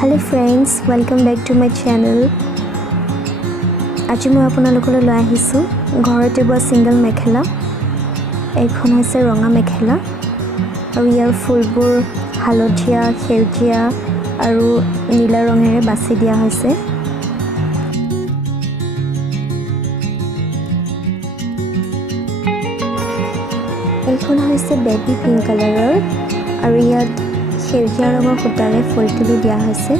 Hello friends, welcome back to my channel. আজি মই আপোনালোকলৈ লৈ আহিছোঁ ঘৰতে বোৱা সিঙ্গল মেখেলা। এইখন হৈছে ৰঙা মেখেলা আৰু ইয়াৰ ফুলবোৰ হালধীয়া, সেউজীয়া আৰু নীলা ৰঙেৰে বাছি দিয়া হৈছে। এইখন হৈছে বেবি পিংক কালাৰৰ আৰু ইয়াত সেউজীয়া ৰঙৰ সূতাৰে ফুল তুলি দিয়া হৈছে।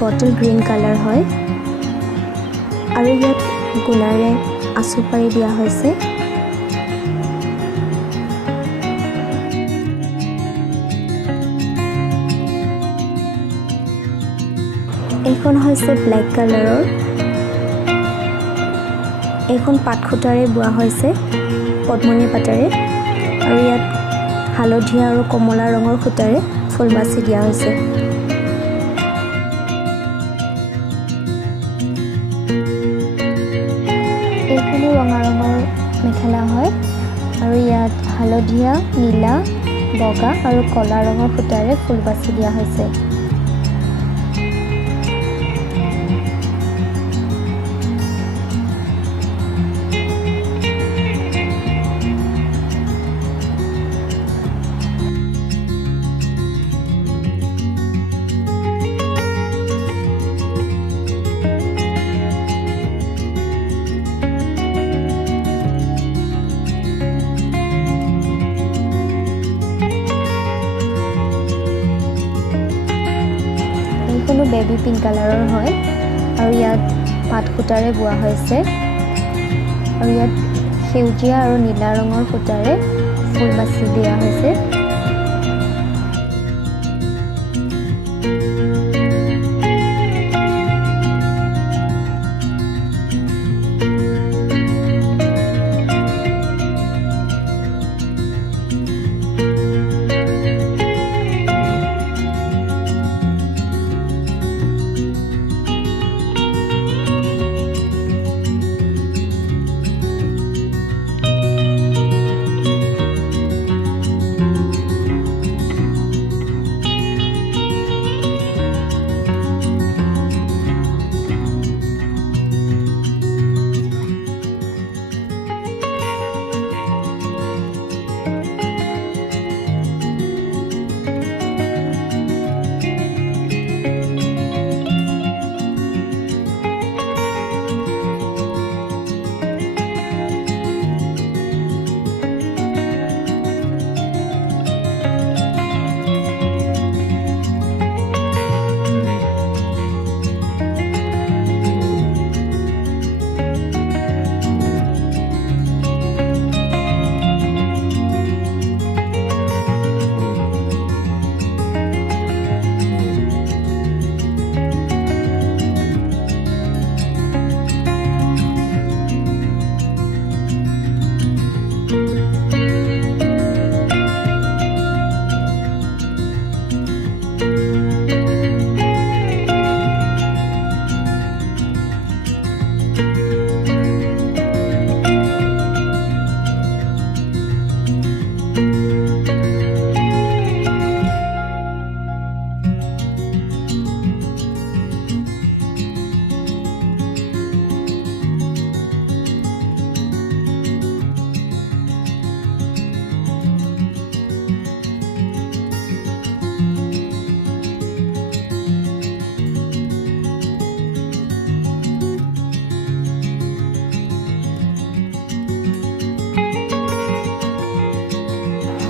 বটল গ্ৰীণ কালাৰ হয় আৰু ইয়াত গুণাৰে আঁচু পাৰি দিয়া হৈছে। এইখন হৈছে ব্লেক কালাৰৰ। এইখন পাট সূতাৰে বোৱা হৈছে পদ্মনী পাতেৰে আৰু ইয়াত হালধীয়া আৰু কমলা ৰঙৰ সূতাৰে ফুল বাছি দিয়া হৈছে। এইখনো ৰঙা ৰঙৰ মেখেলা হয় আৰু ইয়াত হালধীয়া, নীলা, বগা আৰু কলা ৰঙৰ সূতাৰে ফুল বাছি দিয়া হৈছে। এইখনো বেবি পিংক কালাৰৰ হয় আৰু ইয়াত পাট সূতাৰে বোৱা হৈছে আৰু ইয়াত সেউজীয়া আৰু নীলা ৰঙৰ সূতাৰে ফুল বাছি দিয়া হৈছে।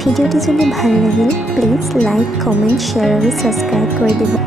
ভিডিওটি যদি ভাল লাগিল প্লিজ লাইক, কমেন্ট, শ্বেয়াৰ আৰু সাবস্ক্ৰাইব কৰি দিব।